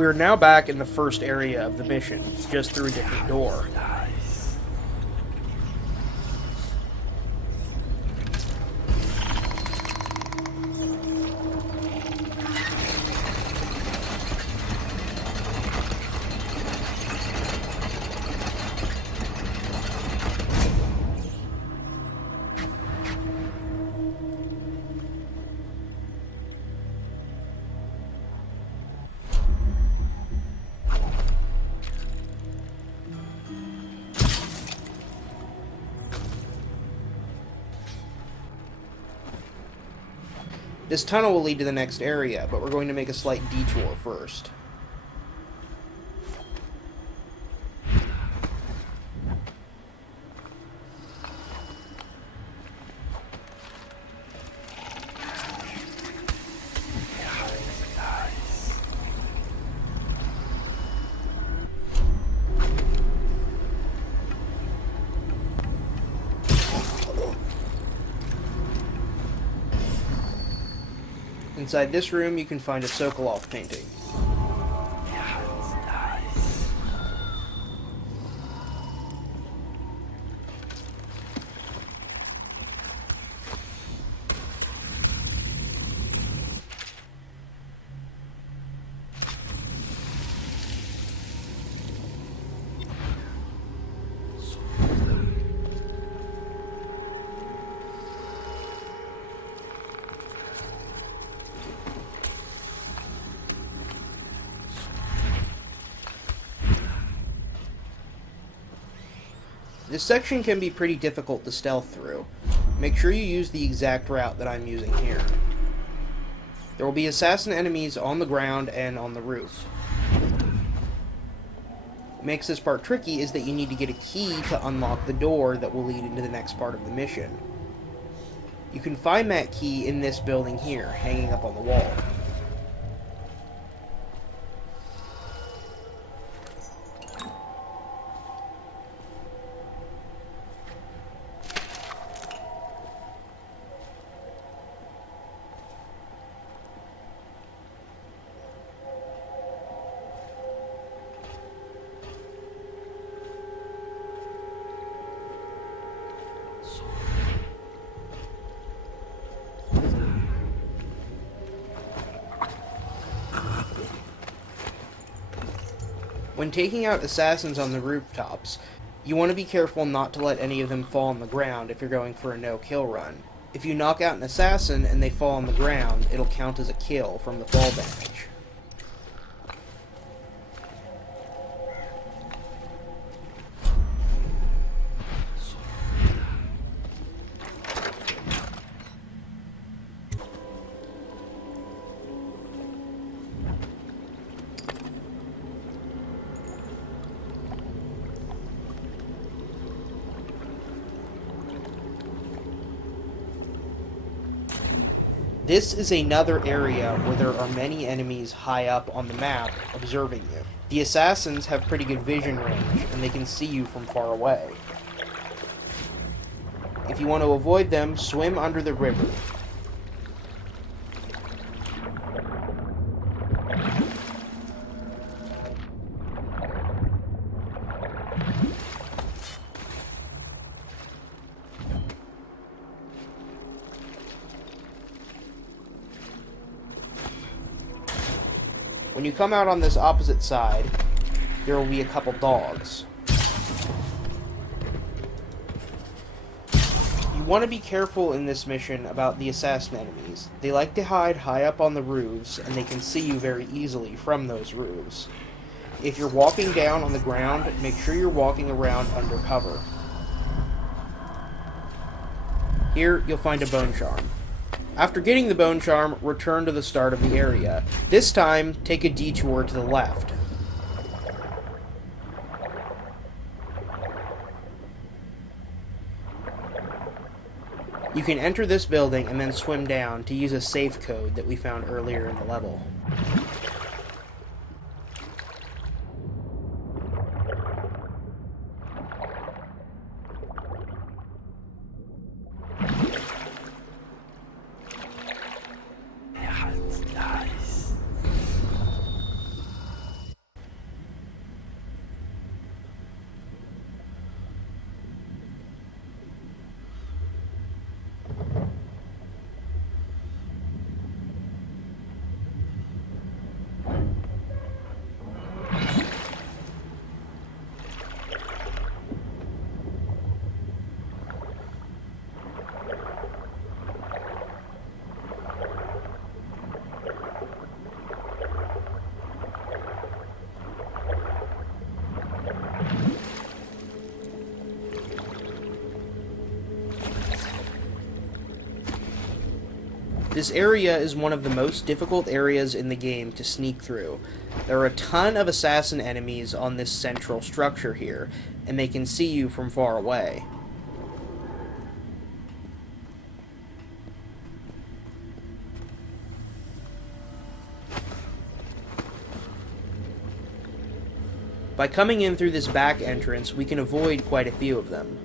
We're now back in the first area of the mission, just through a different door. This tunnel will lead to the next area, but we're going to make a slight detour first. Inside this room, you can find a Sokolov painting. This section can be pretty difficult to stealth through. Make sure you use the exact route that I'm using here. There will be assassin enemies on the ground and on the roof. What makes this part tricky is that you need to get a key to unlock the door that will lead into the next part of the mission. You can find that key in this building here, hanging up on the wall. When taking out assassins on the rooftops, you want to be careful not to let any of them fall on the ground if you're going for a no-kill run. If you knock out an assassin and they fall on the ground, it'll count as a kill from the fall damage. This is another area where there are many enemies high up on the map observing you. The assassins have pretty good vision range, and they can see you from far away. If you want to avoid them, swim under the river. When you come out on this opposite side, there will be a couple dogs. You want to be careful in this mission about the assassin enemies. They like to hide high up on the roofs, and they can see you very easily from those roofs. If you're walking down on the ground, make sure you're walking around under cover. Here, you'll find a bone charm. After getting the bone charm, return to the start of the area. This time, take a detour to the left. You can enter this building and then swim down to use a safe code that we found earlier in the level. This area is one of the most difficult areas in the game to sneak through. There are a ton of assassin enemies on this central structure here, and they can see you from far away. By coming in through this back entrance, we can avoid quite a few of them.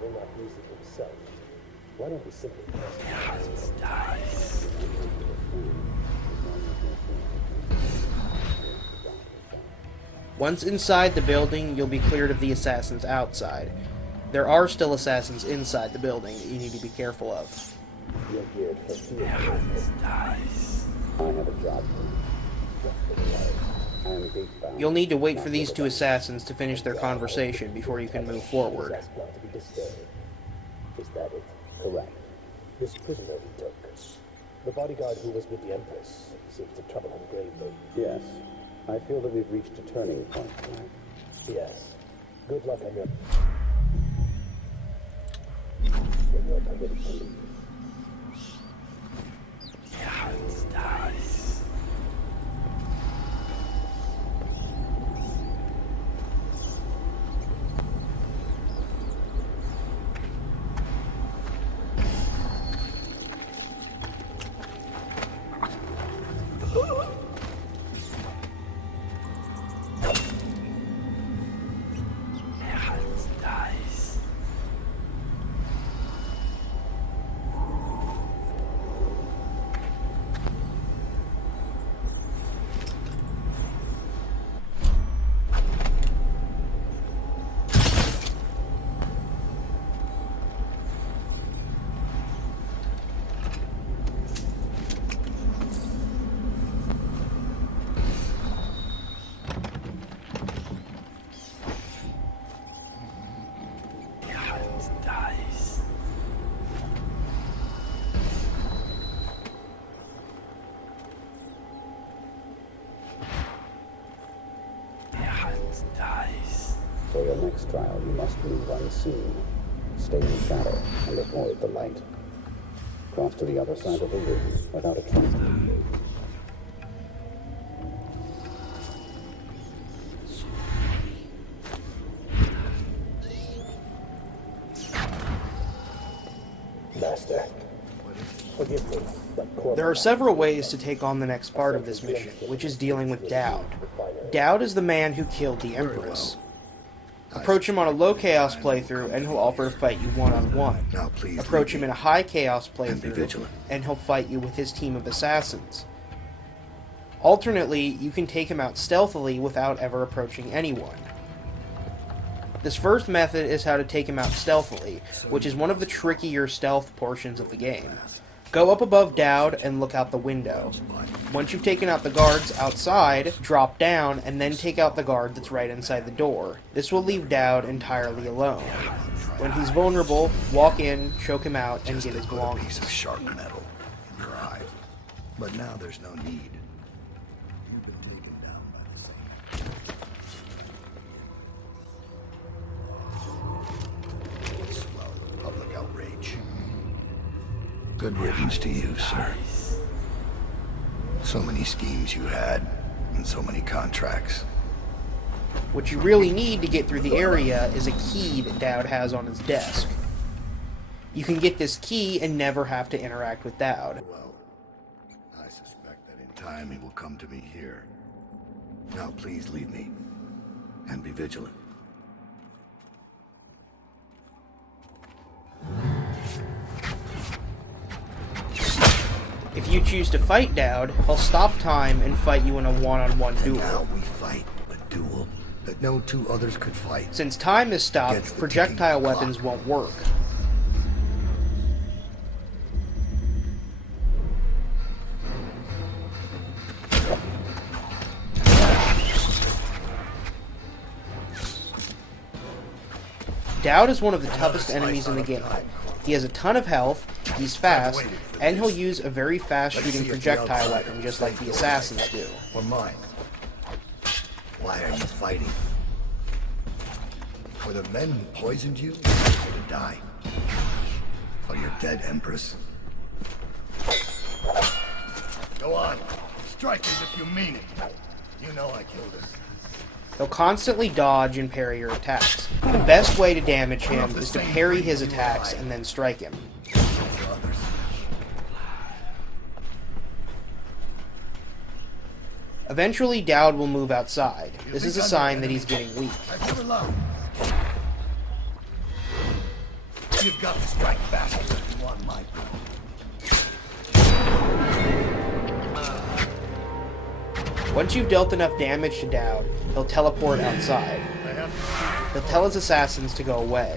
Will not use it himself. Why don't we simply press Once inside the building, you'll be cleared of the assassins outside. There are still assassins inside the building that you need to be careful of. You're geared for field dice. I have a job for you. I am gate-bound. You'll need to wait for these two assassins to finish their conversation before you can move forward. Not to be disturbed. Is that it? Correct. This prisoner we took, the bodyguard who was with the Empress, seems to trouble him gravely. Yes. I feel that we've reached a turning point tonight. Yes. Good luck on your... When you're permitted to leave. For your next trial, you must move unseen. Stay in shadow and avoid the light. Cross to the other side of the room without a trap. Master, forgive me, but There are several ways to take on the next part of this mission, which is dealing with Dowd. Dowd is the man who killed the Empress. Approach him on a low chaos playthrough and he'll offer to fight you one-on-one. Approach him in a high chaos playthrough and he'll fight you with his team of assassins. Alternately, you can take him out stealthily without ever approaching anyone. This first method is how to take him out stealthily, which is one of the trickier stealth portions of the game. Go up above Dowd and look out the window. Once you've taken out the guards outside, drop down and then take out the guard that's right inside the door. This will leave Dowd entirely alone. When he's vulnerable, walk in, choke him out, and get his belongings. Piece of sharp metal in your eye. But now there's no need. You've been taken down by the swell of public outrage. Good riddance to you, sir. So many schemes you had, and so many contracts. What you really need to get through the area is a key that Dowd has on his desk. You can get this key and never have to interact with Dowd. Well, I suspect that in time he will come to me here. Now please leave me, and be vigilant. If you choose to fight Dowd, he'll stop time and fight you in a one-on-one duel. Now we fight a duel that no two others could fight. Since time is stopped, projectile weapons won't work. Dowd is one of the toughest enemies in the game. He has a ton of health, he's fast, and he'll use a very fast-shooting projectile weapon just like the assassins do. Or mine. Why are you fighting? For the men who poisoned you to die? For your dead Empress? Go on. Strike as if you mean it. You know I killed her. He'll constantly dodge and parry your attacks. The best way to damage him is to parry his attacks and then strike him. Eventually, Dowd will move outside. This is a sign that he's getting weak. You've got to strike faster if you want my Once you've dealt enough damage to Dowd, he'll teleport outside. He'll tell his assassins to go away.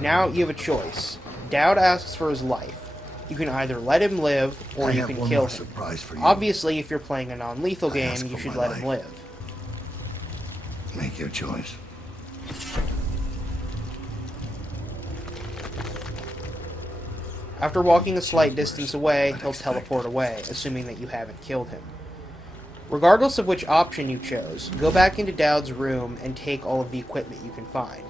Now you have a choice. Dowd asks for his life. You can either let him live, or you can kill him. Obviously, if you're playing a non-lethal game, you should let him live. Make your choice. After walking a slight distance away, he'll teleport away, assuming that you haven't killed him. Regardless of which option you chose, go back into Dowd's room and take all of the equipment you can find.